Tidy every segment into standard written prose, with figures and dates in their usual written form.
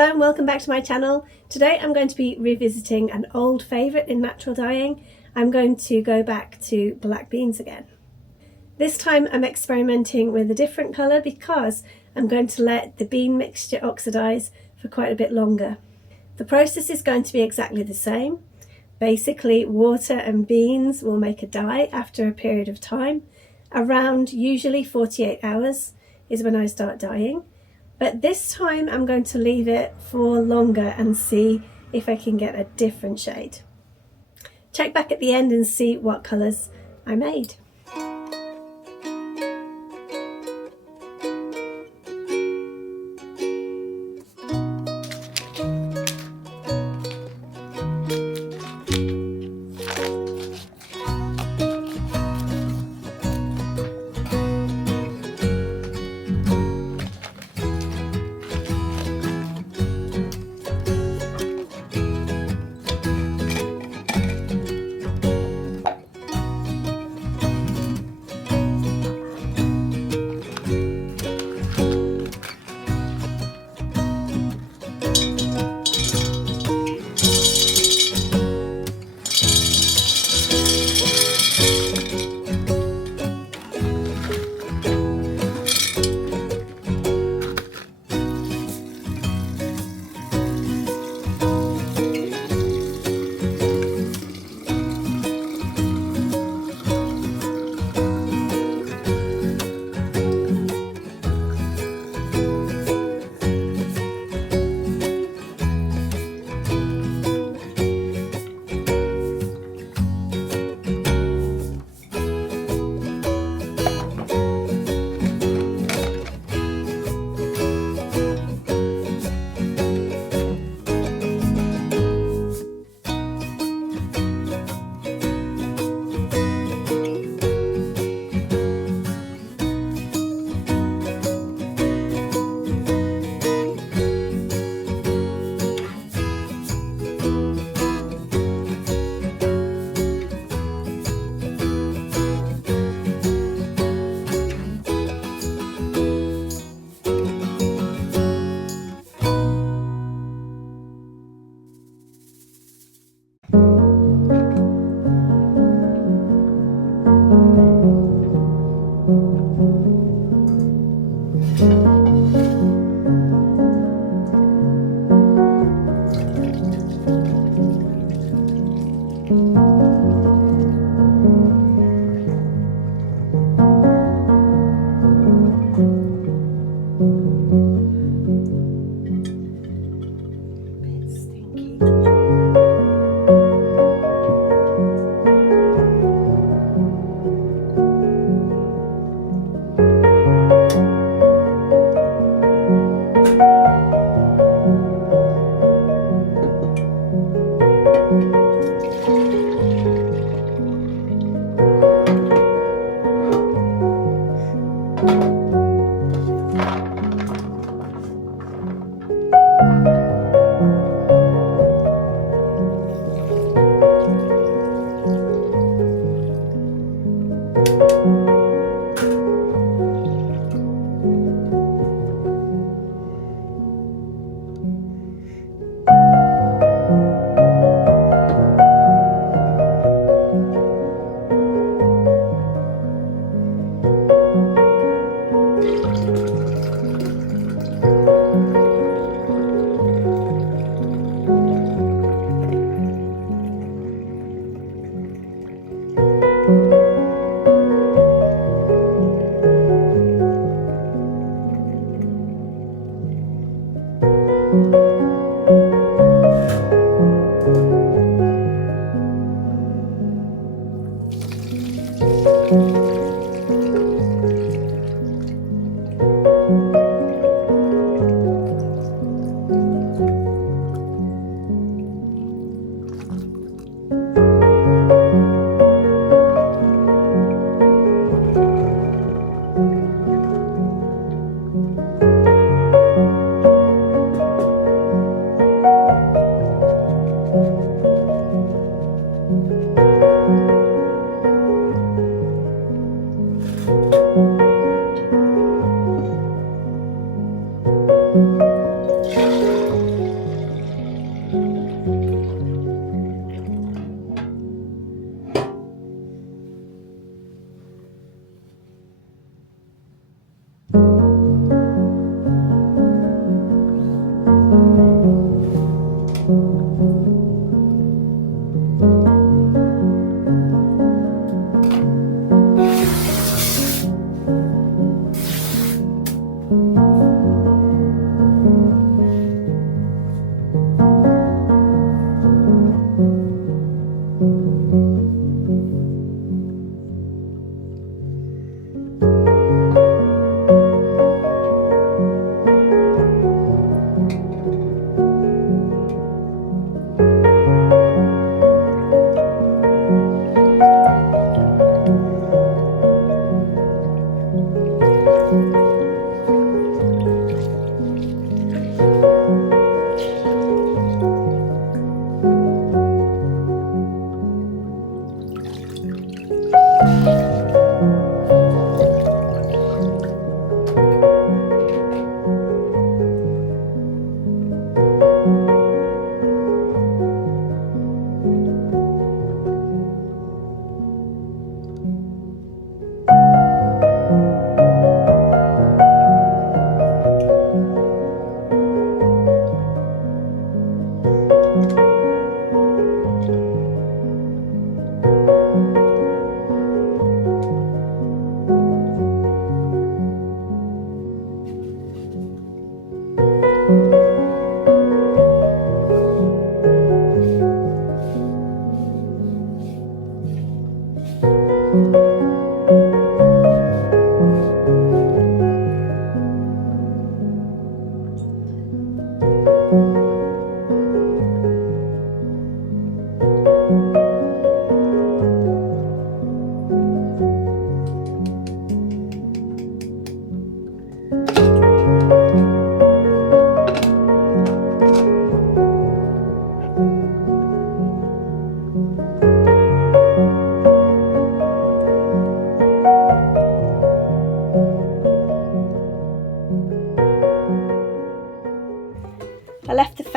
Hello and welcome back to my channel. Today I'm going to be revisiting an old favourite in natural dyeing. I'm going to go back to black beans again. This time I'm experimenting with a different colour because I'm going to let the bean mixture oxidise for quite a bit longer. The process is going to be exactly the same. Basically, water and beans will make a dye after a period of time. Around usually 48 hours is when I start dyeing. But this time I'm going to leave it for longer and see if I can get a different shade. Check back at the end and see what colours I made.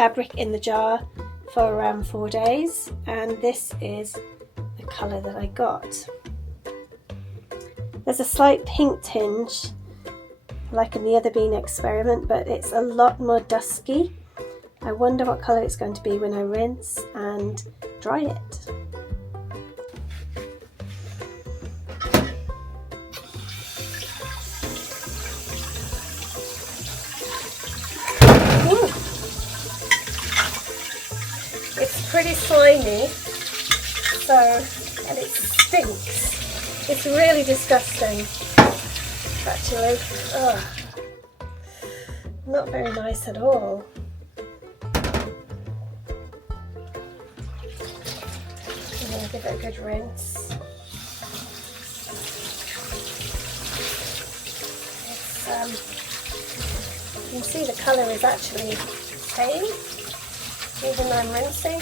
fabric in the jar for around 4 days, and this is the colour that I got. There's a slight pink tinge like in the other bean experiment, but it's a lot more dusky. I wonder what colour it's going to be when I rinse and dry it. Ooh. It's pretty slimy, and it stinks. It's really disgusting, actually. Ugh. Not very nice at all. I'm going to give it a good rinse. You can see the colour is actually the same, even though I'm rinsing.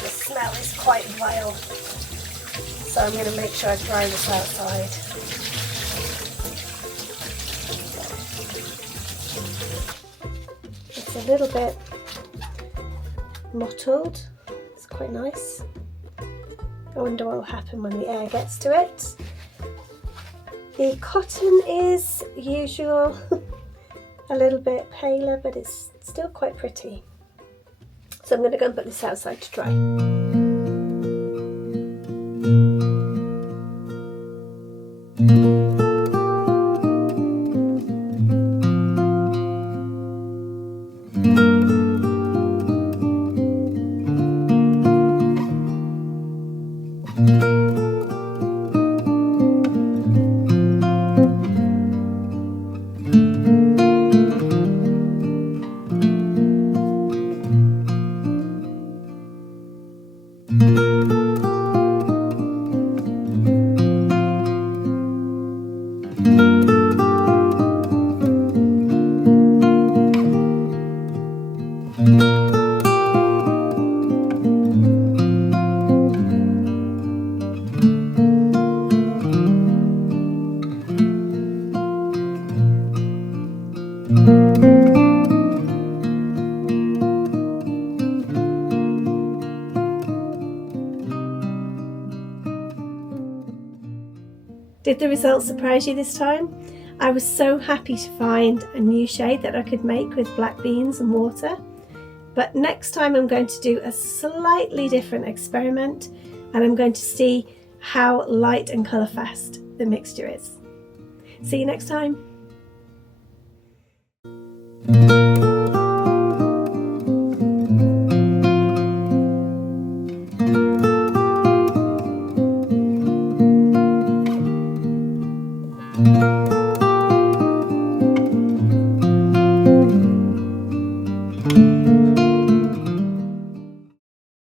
The smell is quite vile, so I'm going to make sure I dry this outside. It's a little bit mottled. It's quite nice. I wonder what will happen when the air gets to it. The cotton is usual, a little bit paler, but it's still quite pretty. So I'm going to go and put this outside to dry. Did the results surprise you this time? I was so happy to find a new shade that I could make with black beans and water. But next time I'm going to do a slightly different experiment, and I'm going to see how light and colour fast the mixture is. See you next time.